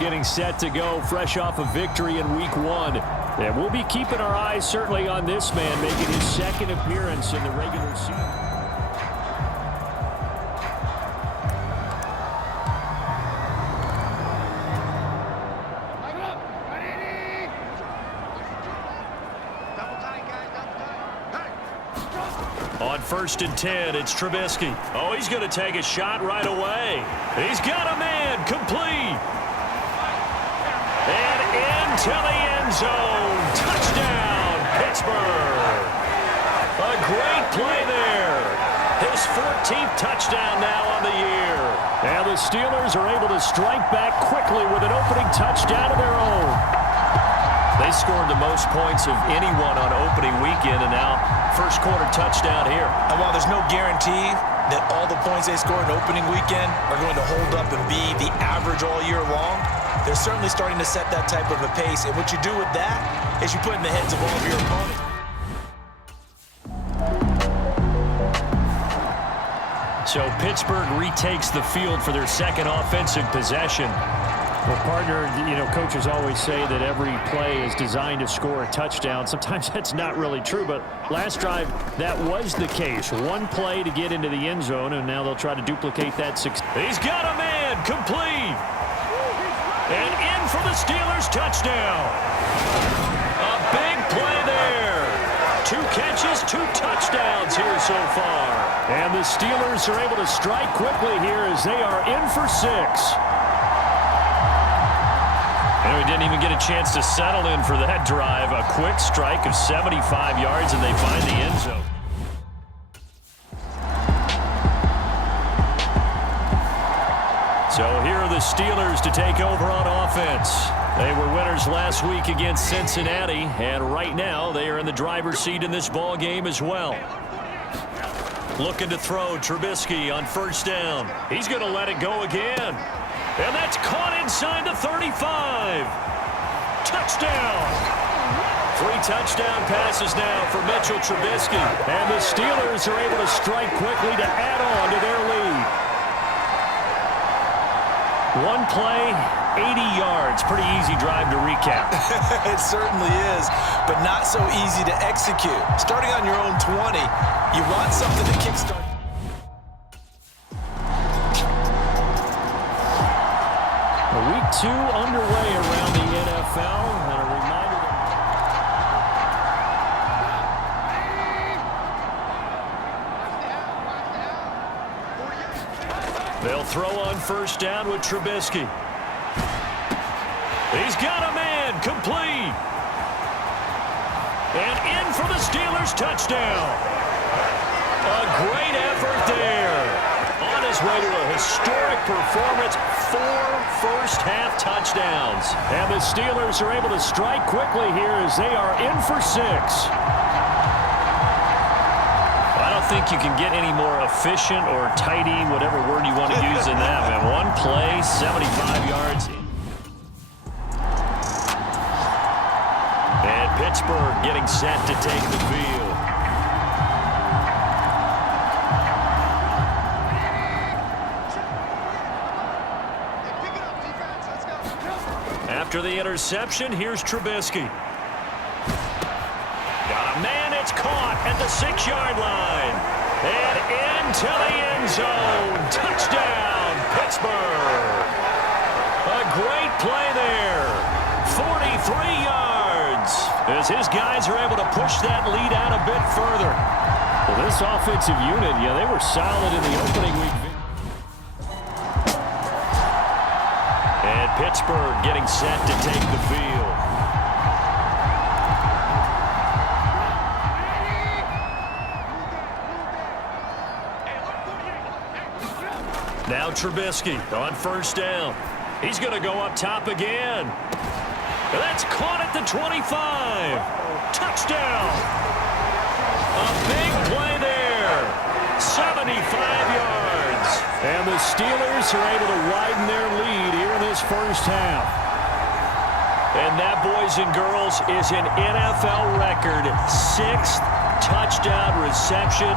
getting set to go fresh off a victory in Week 1. And we'll be keeping our eyes certainly on this man making his second appearance in the regular season. On 1st and 10, it's Trubisky. Oh, he's going to take a shot right away. He's got a man, complete. And into the end zone. Touchdown, Pittsburgh. A great play there. His 14th touchdown now on the year. And the Steelers are able to strike back quickly with an opening touchdown of their own. They scored the most points of anyone on opening weekend, and now first quarter touchdown here. And while there's no guarantee that all the points they scored in opening weekend are going to hold up and be the average all year long, they're certainly starting to set that type of a pace. And what you do with that is you put in the heads of all of your opponents. So Pittsburgh retakes the field for their second offensive possession. Well, partner, coaches always say that every play is designed to score a touchdown. Sometimes that's not really true, but last drive, that was the case. One play to get into the end zone, and now they'll try to duplicate that success. He's got a man, complete. And in for the Steelers touchdown. A big play there. 2 catches, 2 touchdowns here so far. And the Steelers are able to strike quickly here as they are in for 6. And we didn't even get a chance to settle in for that drive. A quick strike of 75 yards, and they find the end zone. So here are the Steelers to take over on offense. They were winners last week against Cincinnati, and right now they are in the driver's seat in this ball game as well. Looking to throw, Trubisky on 1st down. He's going to let it go again. And that's caught inside the 35. Touchdown. 3 touchdown passes now for Mitchell Trubisky. And the Steelers are able to strike quickly to add on to their lead. One play, 80 yards. Pretty easy drive to recap. It certainly is, but not so easy to execute. Starting on your own 20, you want something to kickstart. Week 2 underway around the NFL, and a reminder that they'll throw on 1st down with Trubisky. He's got a man, complete. And in for the Steelers touchdown. A great effort there. On his way to a historic performance, 4 first-half touchdowns. And the Steelers are able to strike quickly here as they are in for 6. I don't think you can get any more efficient or tidy, whatever word you want to use in that, man. One play, 75 yards. And Pittsburgh getting set to take the field. After the interception, here's Trubisky. Got a man, it's caught at the 6-yard line. And into the end zone. Touchdown, Pittsburgh. A great play there. 43 yards. As his guys are able to push that lead out a bit further. Well, this offensive unit, they were solid in the opening week. Pittsburgh getting set to take the field. Now Trubisky on 1st down. He's going to go up top again. That's caught at the 25. Touchdown. A big play there. 75 yards. And the Steelers are able to widen their lead here in this first half. And that, boys and girls, is an NFL record 6th touchdown reception.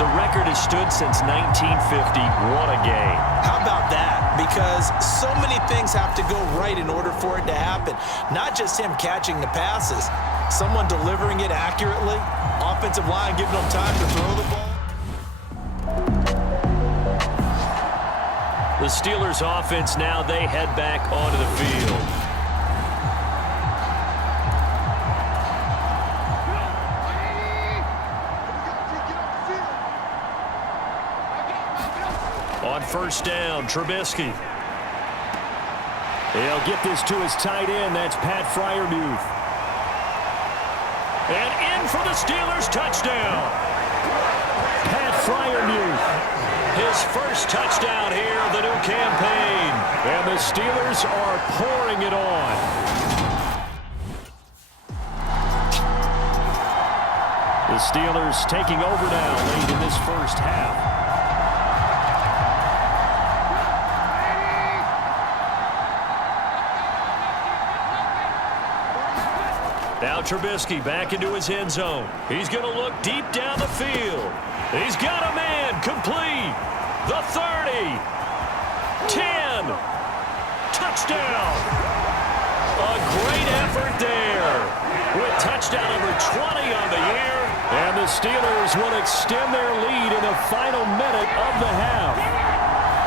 The record has stood since 1950. What a game. How about that? Because so many things have to go right in order for it to happen. Not just him catching the passes, someone delivering it accurately, offensive line giving them time to throw the ball. The Steelers offense now, they head back onto the field. On first down, Trubisky. He'll get this to his tight end. That's Pat Freiermuth. And in for the Steelers touchdown. Pat Freiermuth. His first touchdown here of the new campaign. And the Steelers are pouring it on. The Steelers taking over now late in this first half. Now Trubisky back into his end zone. He's going to look deep down the field. He's got a man complete. The 30. 10. Touchdown. A great effort there. With touchdown number 20 on the year. And the Steelers will extend their lead in the final minute of the half.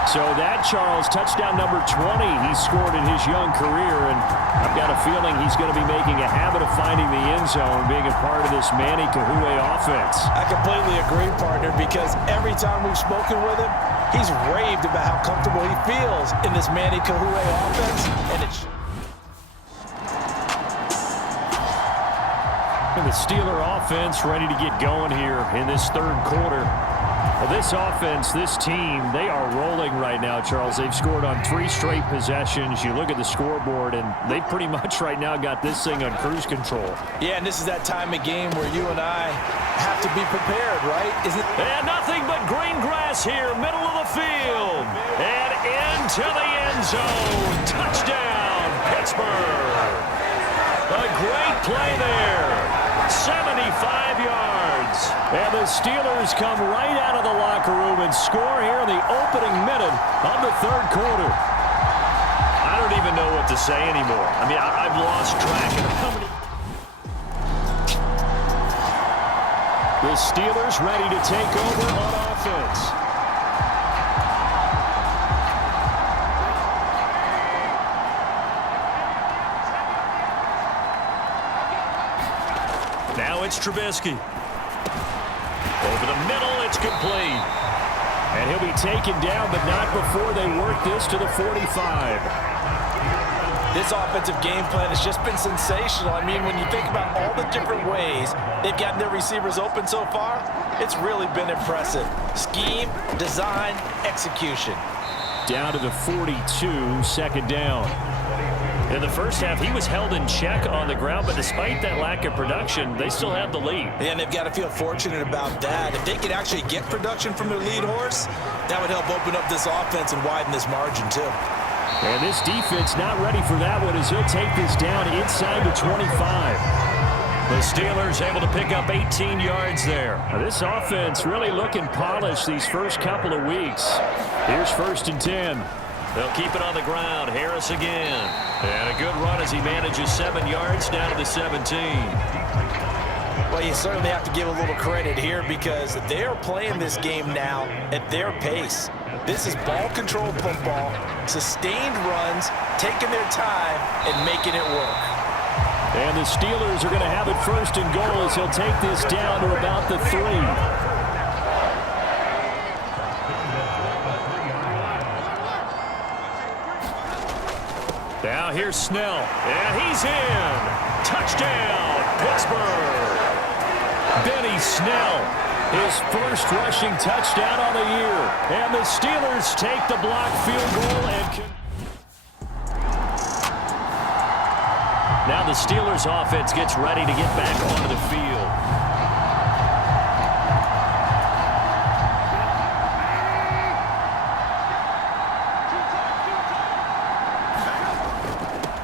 So that, Charles, touchdown number 20 he scored in his young career, and I've got a feeling he's going to be making a habit of finding the end zone, being a part of this Manny Kahue offense. I completely agree, partner, because every time we've spoken with him, he's raved about how comfortable he feels in this Manny Kahue offense, and it's... And the Steeler offense ready to get going here in this third quarter. Well, this offense, this team, they are rolling right now, Charles. They've scored on 3 straight possessions. You look at the scoreboard, and they pretty much right now got this thing on cruise control. Yeah, and this is that time of game where you and I have to be prepared, right? Isn't it? And nothing but green grass here, middle of the field. And into the end zone. Touchdown, Pittsburgh. A great play there. 75 yards. And the Steelers come right out of the locker room and score here in the opening minute of the third quarter. I don't even know what to say anymore. I mean, I've lost track of how many. The Steelers ready to take over on offense. Now it's Trubisky. Over the middle, it's complete. And he'll be taken down, but not before they work this to the 45. This offensive game plan has just been sensational. I mean, when you think about all the different ways they've gotten their receivers open so far, it's really been impressive. Scheme, design, execution. Down to the 42, second down. In the first half, he was held in check on the ground, but despite that lack of production, they still have the lead. And they've got to feel fortunate about that. If they could actually get production from their lead horse, that would help open up this offense and widen this margin, too. And this defense not ready for that one as he'll take this down inside the 25. The Steelers able to pick up 18 yards there. Now this offense really looking polished these first couple of weeks. Here's first and 10. They'll keep it on the ground. Harris again. And a good run as he manages 7 yards down to the 17. Well, you certainly have to give a little credit here because they're playing this game now at their pace. This is ball-controlled football, sustained runs, taking their time, and making it work. And the Steelers are going to have it first and goal as he'll take this down to about the 3. Now here's Snell, and he's in. Touchdown, Pittsburgh. Benny Snell, his first rushing touchdown on the year. And the Steelers take the blocked field goal and now the Steelers offense gets ready to get back onto the field.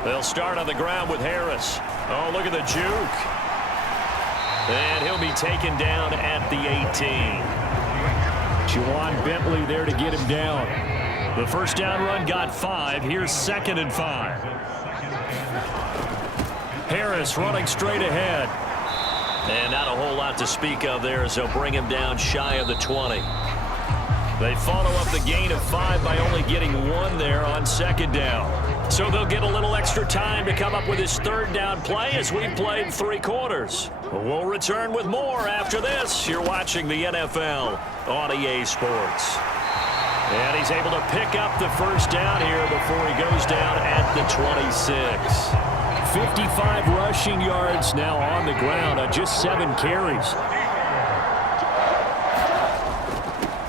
They'll start on the ground with Harris. Oh, look at the juke. And he'll be taken down at the 18. Juwan Bentley there to get him down. The first down run got 5. Here's 2nd and 5. Harris running straight ahead. And not a whole lot to speak of there as they'll bring him down shy of the 20. They follow up the gain of 5 by only getting 1 there on 2nd down. So they'll get a little extra time to come up with his 3rd down play as we've played 3 quarters. We'll return with more after this. You're watching the NFL on EA Sports. And he's able to pick up the first down here before he goes down at the 26. 55 rushing yards now on the ground on just 7 carries.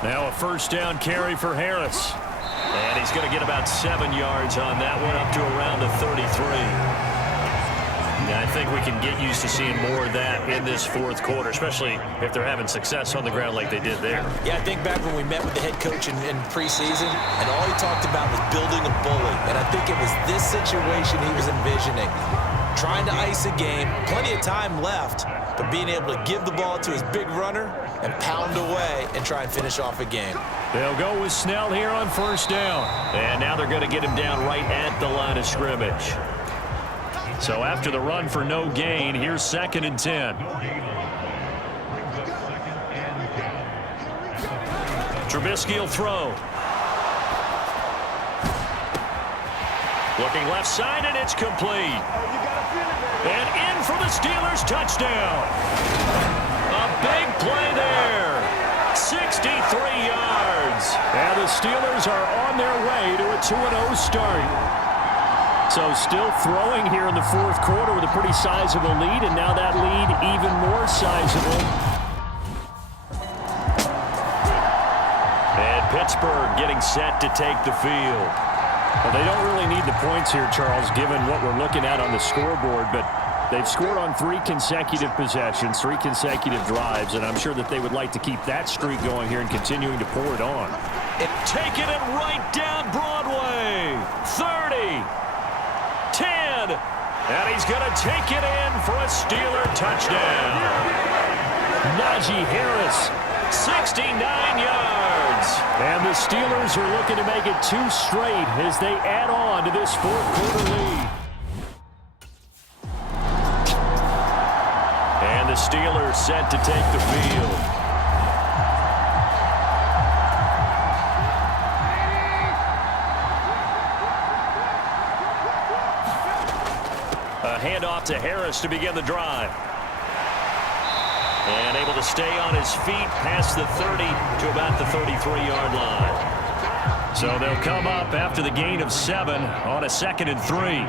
Now a first down carry for Harris. And he's going to get about 7 yards on that one, up to around the 33. Yeah, I think we can get used to seeing more of that in this 4th quarter, especially if they're having success on the ground like they did there. Yeah, I think back when we met with the head coach in preseason, and all he talked about was building a bully. And I think it was this situation he was envisioning. Trying to ice a game, plenty of time left, but being able to give the ball to his big runner and pound away and try and finish off a game. They'll go with Snell here on first down. And now they're going to get him down right at the line of scrimmage. So after the run for no gain, here's 2nd and 10. Trubisky will throw. Looking left side, and it's complete. And in for the Steelers touchdown. A big play there. 63 yards. And the Steelers are on their way to a 2-0 start. So still throwing here in the 4th quarter with a pretty sizable lead, and now that lead even more sizable. And Pittsburgh getting set to take the field. Well, they don't really need the points here, Charles, given what we're looking at on the scoreboard, but they've scored on 3 consecutive possessions, 3 consecutive drives, and I'm sure that they would like to keep that streak going here and continuing to pour it on. And taking it right down Broadway. 30. 10, and he's going to take it in for a Steeler touchdown. Najee Harris, 69 yards. And the Steelers are looking to make it 2 straight as they add on to this 4th quarter lead. And the Steelers set to take the field. Handoff to Harris to begin the drive. And able to stay on his feet past the 30 to about the 33-yard line. So they'll come up after the gain of 7 on a 2nd and 3.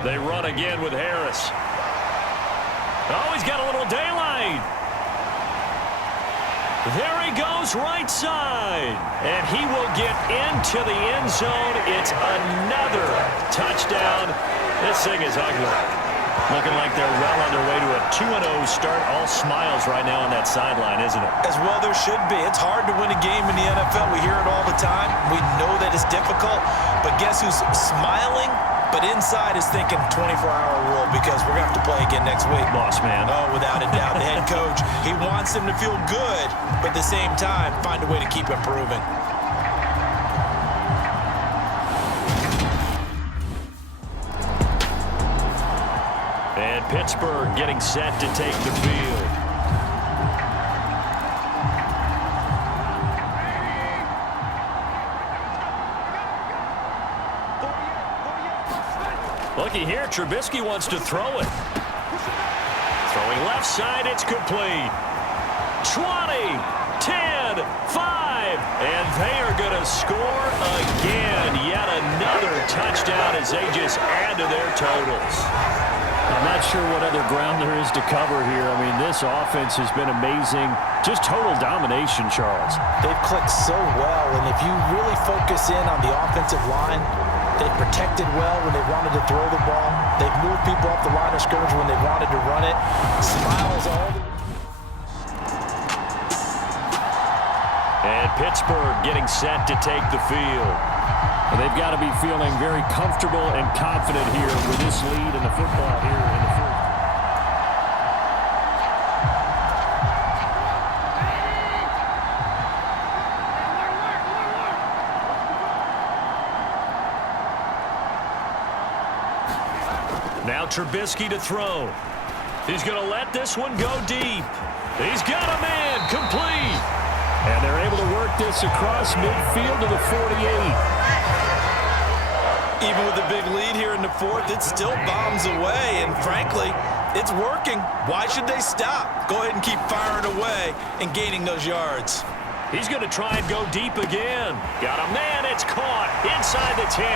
They run again with Harris. Oh, he's got a little daylight. There he goes right side. And he will get into the end zone. It's another touchdown. This thing is ugly. Looking like they're well on their way to a 2-0 start. All smiles right now on that sideline, isn't it? As well there should be. It's hard to win a game in the NFL. We hear it all the time. We know that it's difficult. But guess who's smiling? But inside is thinking 24-hour rule because we're going to have to play again next week. Boss man. Oh, without a doubt. The head coach, he wants them to feel good, but at the same time, find a way to keep improving. And Pittsburgh getting set to take the field. Looky here, Trubisky wants to throw it. Throwing left side, it's complete. 20, 10, 5, and they are going to score again. Yet another touchdown as they just add to their totals. I'm not sure what other ground there is to cover here. I mean, this offense has been amazing. Just total domination, Charles. They've clicked so well, and if you really focus in on the offensive line, they've protected well when they wanted to throw the ball. They've moved people off the line of scrimmage when they wanted to run it. Smiles all the way. And Pittsburgh getting set to take the field. Well, they've got to be feeling very comfortable and confident here with this lead in the football here in the fourth. Now Trubisky to throw. He's going to let this one go deep. He's got a man complete. And they're able to work this across midfield to the 48. Even with a big lead here in the fourth, it still bombs away. And frankly, it's working. Why should they stop? Go ahead and keep firing away and gaining those yards. He's going to try and go deep again. Got a man. It's caught inside the 10.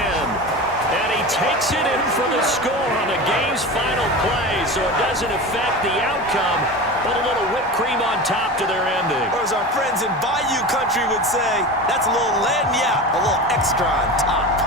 And he takes it in for the score on the game's final play, so it doesn't affect the outcome, but a little whipped cream on top to their ending. Or as our friends in Bayou Country would say, that's a little lagniappe, a little extra on top.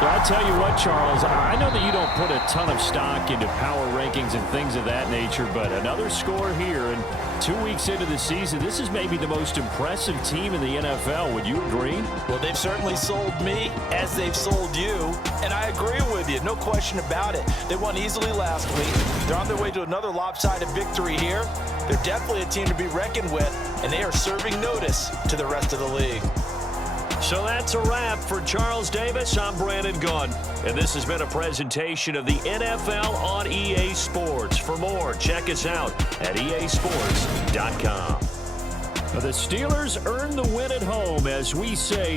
Well, I'll tell you what, Charles, I know that you don't put a ton of stock into power rankings and things of that nature, but another score here, and 2 weeks into the season, this is maybe the most impressive team in the NFL. Would you agree? Well, they've certainly sold me as they've sold you, and I agree with you, no question about it. They won easily last week. They're on their way to another lopsided victory here. They're definitely a team to be reckoned with, and they are serving notice to the rest of the league. So that's a wrap for Charles Davis. I'm Brandon Gunn, and this has been a presentation of the NFL on EA Sports. For more, check us out at easports.com. The Steelers earn the win at home, as we say.